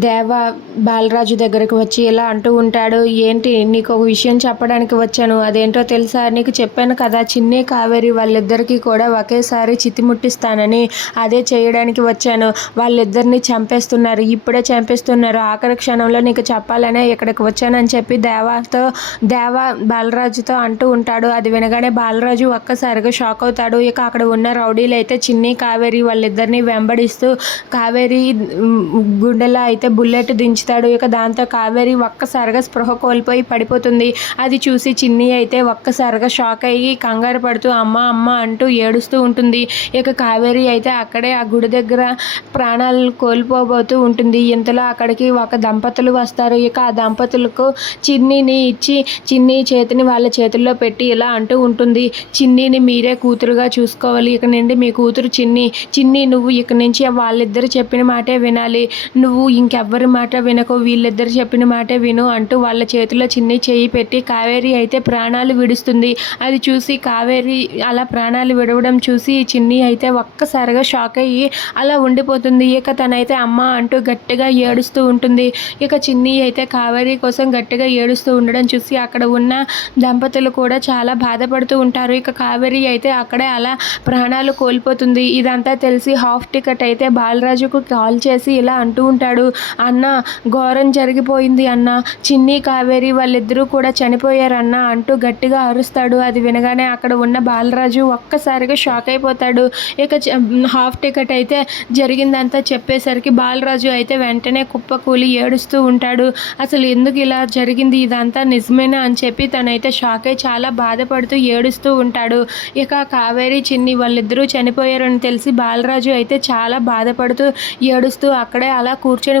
దేవ బాలరాజు దగ్గరకు వచ్చి ఇలా అంటూ ఉంటాడు ఏంటి నీకు ఒక విషయం చెప్పడానికి వచ్చాను అదేంటో తెలుసా? నీకు చెప్పాను కదా చిన్ని కావేరి వాళ్ళిద్దరికీ కూడా ఒకేసారి చితిముట్టిస్తానని అదే చేయడానికి వచ్చాను. వాళ్ళిద్దరిని చంపేస్తున్నారు ఇప్పుడే చంపేస్తున్నారు. ఆఖరి క్షణంలో నీకు చెప్పాలనే ఇక్కడికి వచ్చానని చెప్పి దేవాతో దేవ బాలరాజుతో అంటూ ఉంటాడు. అది వినగానే బాలరాజు ఒక్కసారిగా షాక్ అవుతాడు. ఇక అక్కడ ఉన్న రౌడీలు అయితే చిన్ని కావేరి వాళ్ళిద్దరిని వెంబడిస్తూ కావేరి గుండెలో అయితే అయితే బుల్లెట్ దించుతాడు. ఇక దాంతో కావేరి ఒక్కసారిగా స్పృహ కోల్పోయి పడిపోతుంది. అది చూసి చిన్ని అయితే ఒక్కసారిగా షాక్ అయ్యి కంగారు పడుతూ అమ్మ అమ్మ అంటూ ఏడుస్తూ ఉంటుంది. ఇక కావేరి అయితే అక్కడే ఆ గుడి దగ్గర ప్రాణాలు కోల్పోబోతూ ఉంటుంది. ఇంతలో అక్కడికి ఒక దంపతులు వస్తారు. ఇక ఆ దంపతులకు చిన్నిని ఇచ్చి చిన్ని చేతిని వాళ్ళ చేతుల్లో పెట్టి ఇలా అంటూ ఉంటుంది. చిన్నిని మీరే కూతురుగా చూసుకోవాలి. ఇక నుండి మీ కూతురు చిన్ని. చిన్ని నువ్వు ఇక నుంచి వాళ్ళిద్దరు చెప్పిన మాటే వినాలి. నువ్వు ఇంకెవ్వరి మాట వినకు వీళ్ళిద్దరు చెప్పిన మాటే విను అంటూ వాళ్ళ చేతిలో చిన్ని చేయి పెట్టి కావేరి అయితే ప్రాణాలు విడుస్తుంది. అది చూసి కావేరి అలా ప్రాణాలు విడవడం చూసి చిన్ని అయితే ఒక్కసారిగా షాక్ అయ్యి అలా ఉండిపోతుంది. ఇక తనైతే అమ్మ అంటూ గట్టిగా ఏడుస్తూ ఉంటుంది. ఇక చిన్ని అయితే కావేరి కోసం గట్టిగా ఏడుస్తూ ఉండడం చూసి అక్కడ ఉన్న దంపతులు కూడా చాలా బాధపడుతూ ఉంటారు. ఇక కావేరి అయితే అక్కడే అలా ప్రాణాలు కోల్పోతుంది. ఇదంతా తెలిసి హాఫ్ టికెట్ అయితే బాలరాజుకు కాల్ చేసి ఇలా అంటూ ఉంటాడు. అన్న ఘోరం జరిగిపోయింది అన్న. చిన్ని కావేరి వాళ్ళిద్దరూ కూడా చనిపోయారన్న అంటూ గట్టిగా అరుస్తాడు. అది వినగానే అక్కడ ఉన్న బాలరాజు ఒక్కసారిగా షాక్ అయిపోతాడు. ఇక హాఫ్ టికెట్ అయితే జరిగిందంతా చెప్పేసరికి బాలరాజు అయితే వెంటనే కుప్పకూలి ఏడుస్తూ ఉంటాడు. అసలు ఎందుకు ఇలా జరిగింది? ఇదంతా నిజమేనా? అని చెప్పి తనైతే షాక్ అయి చాలా బాధపడుతూ ఏడుస్తూ ఉంటాడు. ఇక కావేరి చిన్ని వాళ్ళిద్దరూ చనిపోయారని తెలిసి బాలరాజు అయితే చాలా బాధపడుతూ ఏడుస్తూ అక్కడే అలా కూర్చొని